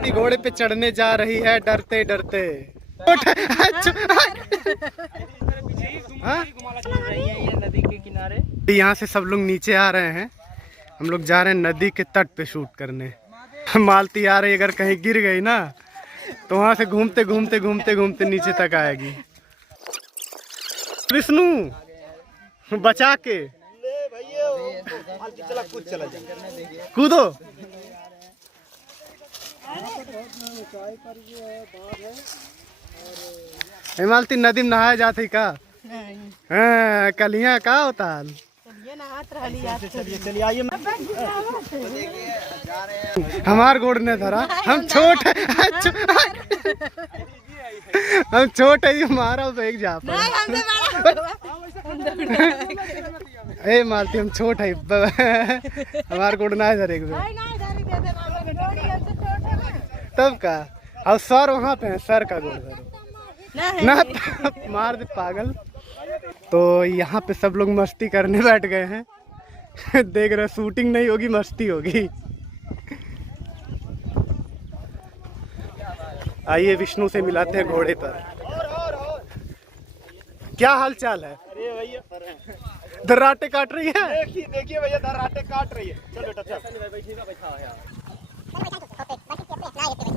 मालती घोड़े पे चढ़ने जा रही है डरते डरते। नदी के किनारे यहाँ से सब लोग नीचे आ रहे हैं, हम लोग जा रहे हैं नदी के तट पे शूट करने। मालती आ रही, अगर कहीं गिर गई ना तो वहां से घूमते घूमते घूमते घूमते नीचे तक आएगी। विष्णु बचा के कूदो। मालती नदी में नहाया जाती का? हाँ, कलिया का होता है। हमार गोड़ ने धरा, हम छोट हम छोट है, हमारा फेंक जा ए मालती हम छोट है, हमार गोड़ ना धरे तब का। और सर वहाँ पे है, सर का गोड़ धरो ना मार दे पागल। तो यहाँ पे सब लोग मस्ती करने बैठ गए हैं। देख रहे, शूटिंग नहीं होगी, मस्ती होगी। आइए विष्णु से मिलाते हैं घोड़े पर। क्या हाल चाल है? अरे भैया दर्राटे काट रही है। देखिए भैया दर्राटे काट रही है। चल बेटा चल।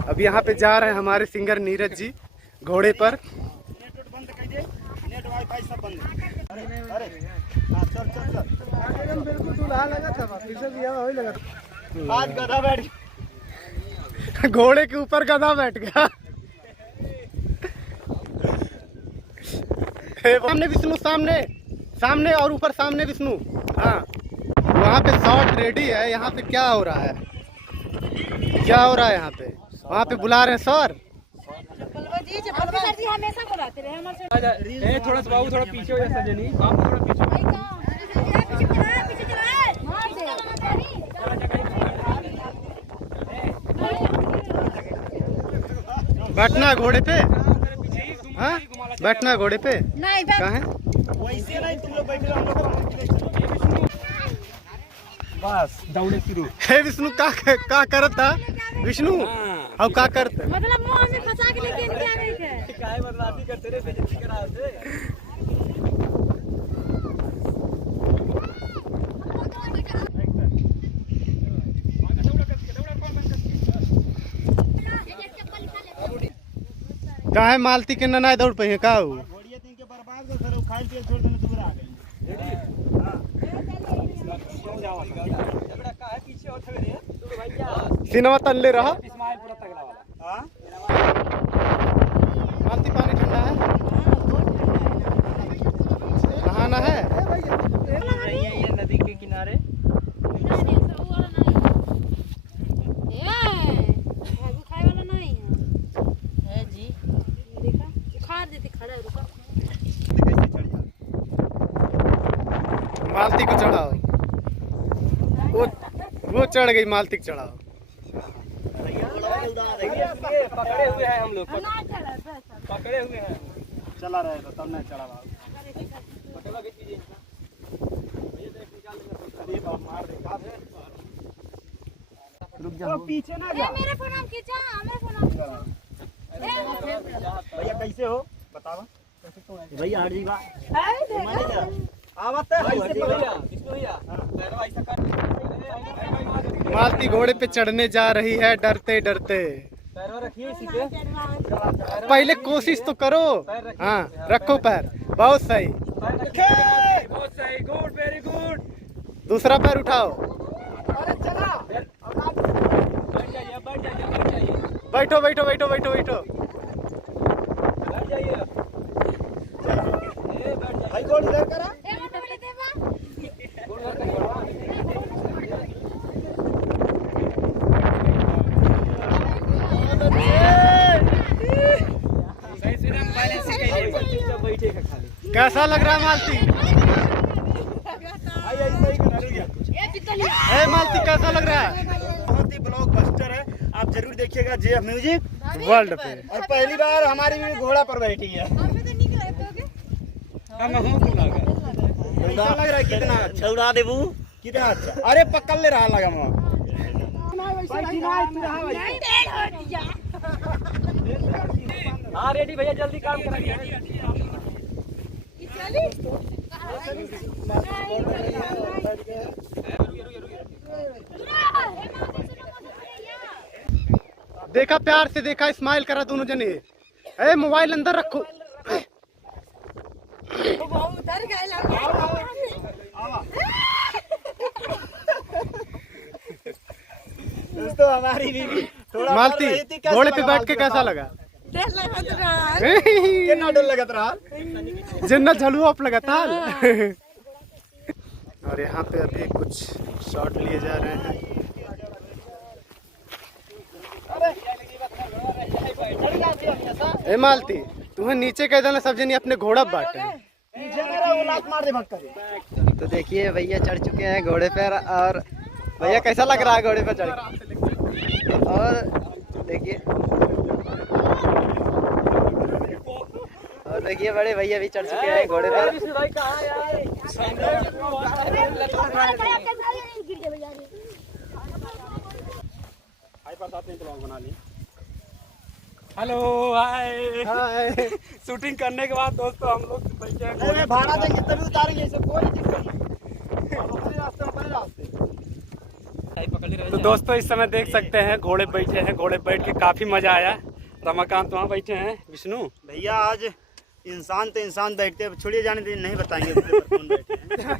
अब यहाँ पे जा रहे हैं हमारे सिंगर नीरज जी घोड़े पर। नेट बंद कर दे, नेट वाईफाई सब बंद। अरे हां चल चल चल। बिल्कुल दूल्हा लगा था, फिर से बियाह होई लगा था। आज गधा बैठ घोड़े के ऊपर गधा बैठ गया। सामने विष्णु, सामने सामने और ऊपर सामने विष्णु। हाँ, वहाँ पे शॉट रेडी है। यहाँ पे क्या हो रहा है, क्या हो रहा है यहाँ पे? वहाँ पे बुला रहे हैं सर। जी हमेशा बुलाते रहे हमारे। थोड़ा सा बाबू थोड़ा पीछे हो जा सजनी, आप थोड़ा पीछे। बैठना घोड़े पे। हाँ, बैठना घोड़े पे। नहीं कहाँ है? वैसे नहीं, तुम लोग बैठे हम लोग बस दौड़े शुरू। हे विष्णु का करता विष्णु? अब का करते मतलब मुंह में फंसा के लेके इनके आ रही है। काहे बर्बादी करते रे, बेइज्जती कराते। का है मालती के नना दौड़ पे का हो? घोड़िया तीन के बर्बाद कर सर, खाई पे छोड़ देने दूर आ गई। सिनेमा तल्ले रहा। हां मालती पानी ठंडा है, नहाना है। ये नदी के किनारे मालती को चढ़ाओ। वो चढ़ गई, मालती को चढ़ाओ। पकड़े हुए हैं हम लोग, पकड़े हुए हैं। चला रहे तो तब नहीं चढ़ा बाबू। अरे बाप मार दे का है। रुक जा, पीछे ना जा। मेरे फोन में खींचा, मेरे फोन में खींचा। भैया कैसे हो बतावा? भैया हट जी बा माने जा आवत है भैया। मालती घोड़े पे चढ़ने जा रही है डरते डरते। पैर रखिए इसी पे। पहले कोशिश तो करो। हाँ, रखो पैर, बहुत सही, बहुत सही, गुड, वेरी गुड। दूसरा पैर उठाओ। अरे चला बैठ जाइए, बैठ जाइए, बैठ जाइए, बैठो बैठो बैठो बैठो बैठो। बैठ जाइए। भाई गोल इधर करा। कैसा लग रहा है मालती? भाई ऐसा ही करा रुक जा। ए मालती कैसा लग रहा है? बहुत ही ब्लॉकबस्टर है, आप जरूर देखिएगा जेएफ म्यूजिक वर्ल्ड पे। और पहली बार हमारी भी घोड़ा पर बैठी है। कैसा लग रहा है? कितना अच्छा उड़ा देबू, कितना अच्छा। अरे पकड़ ले रहा लगा हाँ रेडी भैया जल्दी काम करिए। देखा प्यार से देखा, स्माइल करा दोनों जने। ए मोबाइल अंदर रखो। दोस्तों हमारी बीवी थोड़ा मालती घोड़े पे बैठ के कैसा लगा? कितना डर लगत रहा? जन्नत झलुआ आप लगा था। और यहाँ पे अभी कुछ शॉट लिए जा रहे हैं। ए मालती तुम्हें नीचे कह देना, सब जनी अपने घोड़ा बांटे। तो देखिए भैया चढ़ चुके हैं घोड़े पर। और भैया कैसा लग रहा है घोड़े पर चढ़ के? और देखिए बड़े भैया भी चढ़ चुके हैं घोड़े पर। भाई कहाँ यार? Hello hi. हाय। शूटिंग करने के बाद दोस्तों हम लोग बैठे हैं घोड़े। भाड़ा देंगे तभी उतारेंगे, इसे कोई दिक्कत नहीं। अपने रास्ते अपने रास्ते। तो दोस्तों इस समय देख सकते हैं घोड़े बैठे हैं, घोड़े बैठ के काफी मजा आया। रमाकांत वहाँ बैठे हैं, विष्णु भैया आज इंसान तो इंसान बैठते हैं, छोड़िए जाने दीजिए, नहीं बताएंगे कौन बैठे हैं।